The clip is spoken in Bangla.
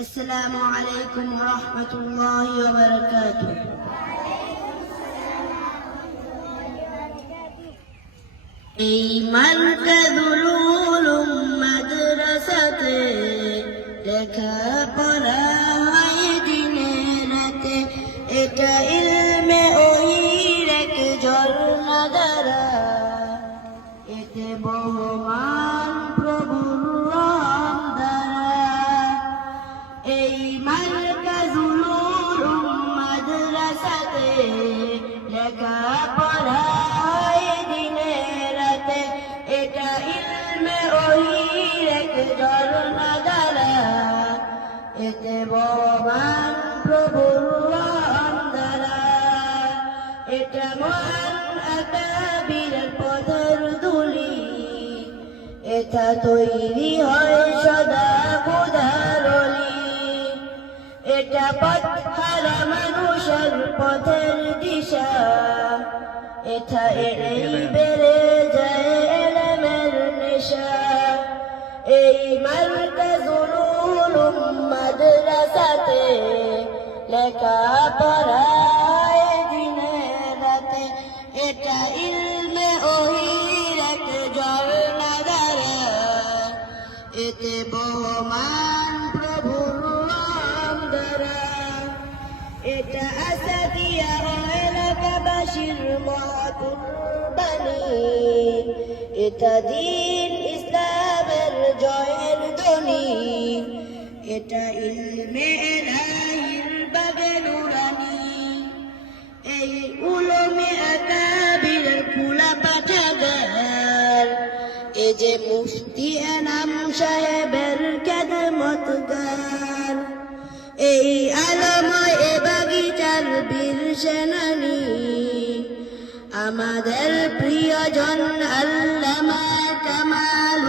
السلام عليكم ورحمة الله وبركاته. এই মার্কাজুল উলুম মাদ্রাসাতে লেখাপড়া হয় দিনে রাতে, এটা ইলমে ওহির এক ঝর্ণা ধারা, এতে বহমান প্রভুর রহম ধারা। এই মার্কাজুল উলুম মাদ্রাসাতে লেখাপড়া হয় দিনে রাতে, এটা ইলমে ওহির এক ঝর্ণা ধারা, এতে বহমান প্রভুর রহম ধারা। এটা মহান আকাবিরের পথের ধুলি, এটা তৈরি হয় সদা খোদার ওলি। এটা পথ হারা মানুষের পথের দিশা, এটা এলেই বেড়ে যায় ইলমের নেশা। এই মার্কাজুল উলুম মাদ্রাসাতে লেখাপড়া হয় দিনে রাতে, এটা ইলমে ওহির এক ঝর্ণা ধারা, এতে বহমান প্রভুর রহম ধারা। এটা আসাদিয়া এলাকাবাসীর মহাকুরবানি, এটা দ্বীন ইসলামের জয়ের ধ্বনি, এটা ইলমে এলাহির বাগে নুরানি। এই উলুমে আকাবিরের খোলা পাঠাগার, এ যে মুফতি এনাম সাহেবের খেদমতগার। এই আলময় এ বাগিচার বীর সেনানী, আমাদের প্রিয়জন আল্লামা কামাল